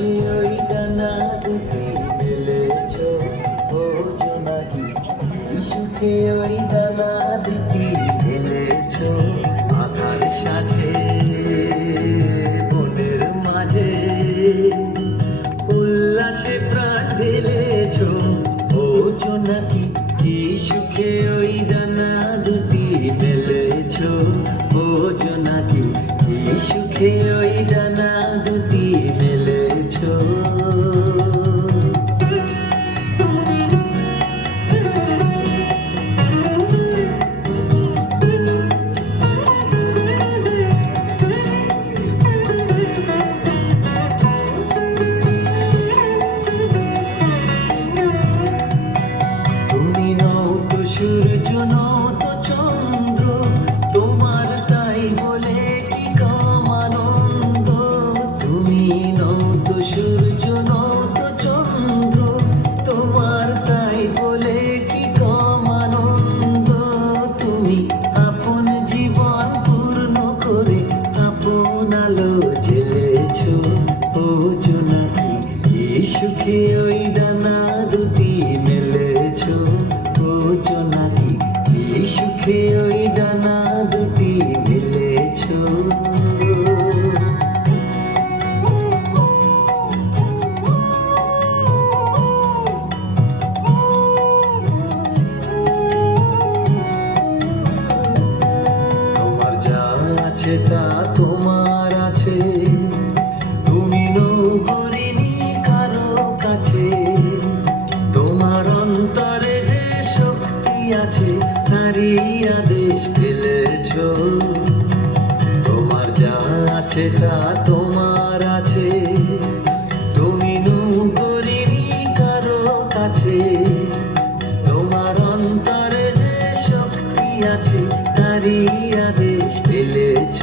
সুখে ওই ডানা দুটি মেলেছ ও জোনাকি, সুখে ওই ডানা দুটি মেলেছ আধার সাজে বনের মাঝে, উল্লাসে প্রাণ ঢেলেছ ও জোনাকি, কি সুখে ওই ডানা দুটি মেলেছ ও জোনাকি, কি সুখে ওই ডানা দুটি মেলেছ। তুমি নও তো সূর্য, নও তো চন্দ্র, তোমার তাই বলে কি কম আনন্দ। তুমি নও তো সূর্য, নও তো চন্দ্র, তোমার তাই বলে কি কম আনন্দ। তুমি আপন জীবন পূর্ণ করে আপন আলো জ্বেলেছ ও জোনাকি, কি সুখে ওই ডানা দুটি মেলেছ ও জোনাকি, কি সুখে ওই ডানা দুটি মেলেছ। তোমার যা আছে তা তোমার আছে, তুমি নৌকরিনি কারো কাছে, তোমার অন্তরে যে শক্তি আছে তারই আদেশ ফেলেছ। তোমার যা আছে তা তোমার আছে, তুমি নৌকরিনি কারো কাছে, তোমার অন্তরে যে শক্তি আছে তারই আদেশ ফেলেছ।